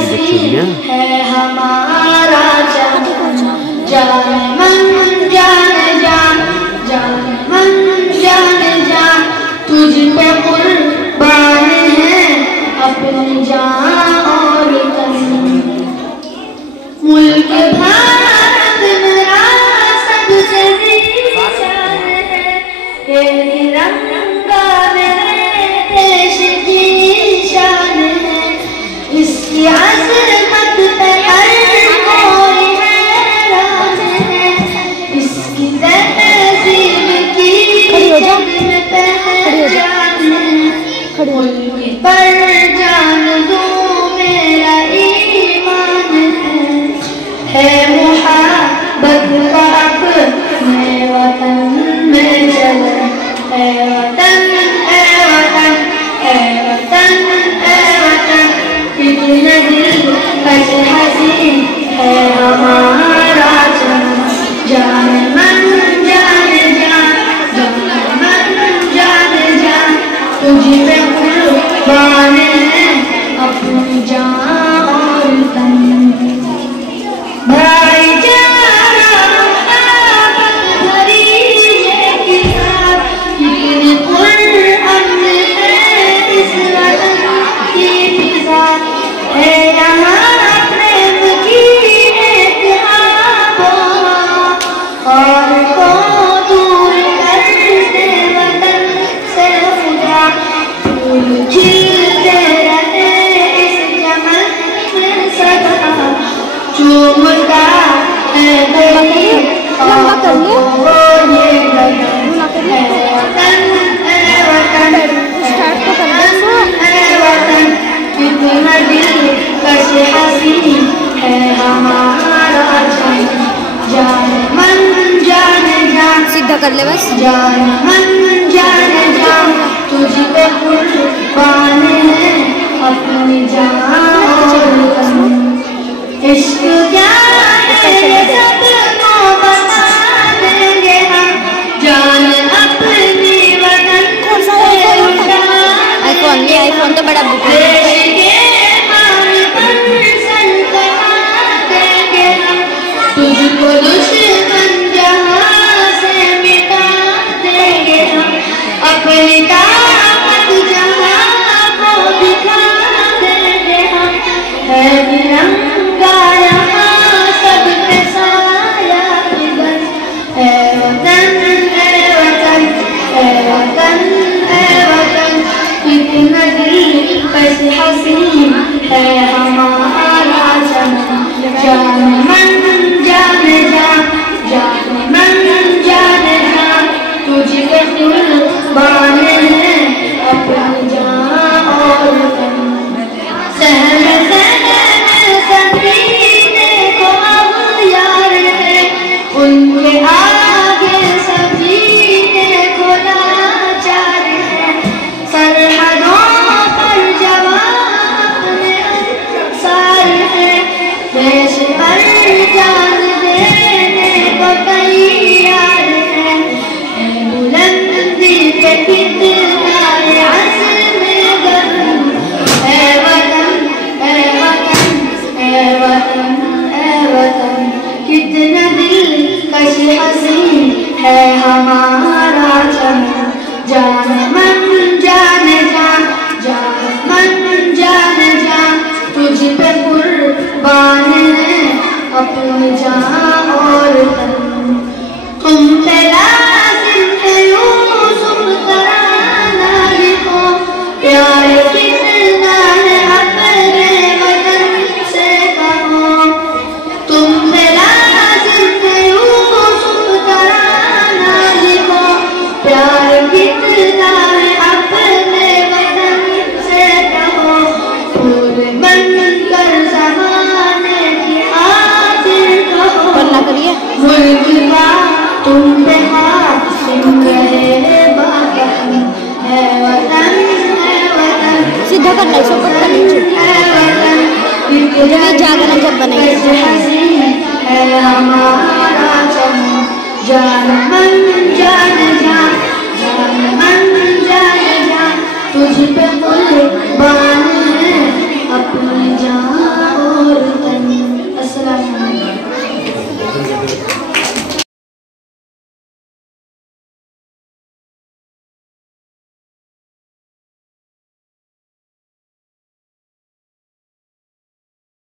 हसी है हमारा जान, जाने मन जाने जान, जाने मन जाने जान, तुझ पे कुर्बान है अपनी जान और तन। मुल्क भारत मेरा सबसे शान है, ये तिरंगा मेरे देश की शान है, इसकी अज़मत पे हर कोई हैरान है, इसकी तहज़ीब की जग में पहचान है। मुल्क पर जान दूं मेरा ईमान है मुहब्बत का अपने वतन में चलन, है वतन है वतन है वतन है वतन, कितने दिलकश हसी है हमारा जान, जाने मन जाने जान, जाने मन जाने जान, तुझ पे कुर्बान है अपनी जान और तन। भाईचारा मोहब्बत भरी ये किताब, कितनी पुरअमन है इस वतन की फिजा, है यहाँ प्रेम की एक आबोहवा, और को दूर कर दे वतन से खुदा, फूल खिलते रहे इस चमन में सदा, चूमता है दिल और वो ये लगन, है वतन है वतन है वतन, कितना दिलकश हसी है हमारा जान, जाने मन जाने जान, सीधा कर ले बस, जाने मन जाने जान, तुझ पे कुर्बान है अपनी जान और तन। इश्क क्या है सबको बता देंगे हम, जान अपनी वतन से उठा आईफोन, ये आईफोन तो बड़ा बुक है। देश के मान पर सर कटा देंगे हम, तुझको दुश्मन जहाँ से मिटा देंगे हम, अपनी ताकत जहाँ को दिखा देंगे हम, है तिरंगा यहाँ सब पे साया बस, है वतन है वतन है वतन है वतन, कितना दिलकश हसी है हमारा जान, जाने मन जाने जान, जाने मन जाने जान, तुझ पे कुर्बान है अपनी जान और तन। सहन सभी को अब यार है, उनके आगे सभी को लाचार है, सरहदों पर जवान अपने अंसार है, देश पर जान देने को तैयार है, बुलंदी पे कितना अज़्म गर्म, है वतन है वतन है वतन है वतन, कितना दिलकश हसी है हमारा जान, जाने मन जाने जान, जाने मन जाने जान, तुझ पे कुर्बान है अपनी जान और तन। तुम पे लाज़िम है यूसुफ तराना लिखो, प्यार कितना है अपने वतन से कहो, तुम पे लाज़िम है यूसुफ तराना लिखो, प्यार कितना है अपने वतन से कहो, फूल बनकर ज़माने की खातिर कहो, मुल्क का तुम पे हासिल रहे बाबन, है वतन सीधा करना है, ऊपर का नीचे, मुझे जागना जब बनेगी है हमारा जान, जान मन जान जान, जान मन जान जान, तुझ पे कुर्बान है अपनी जान। है।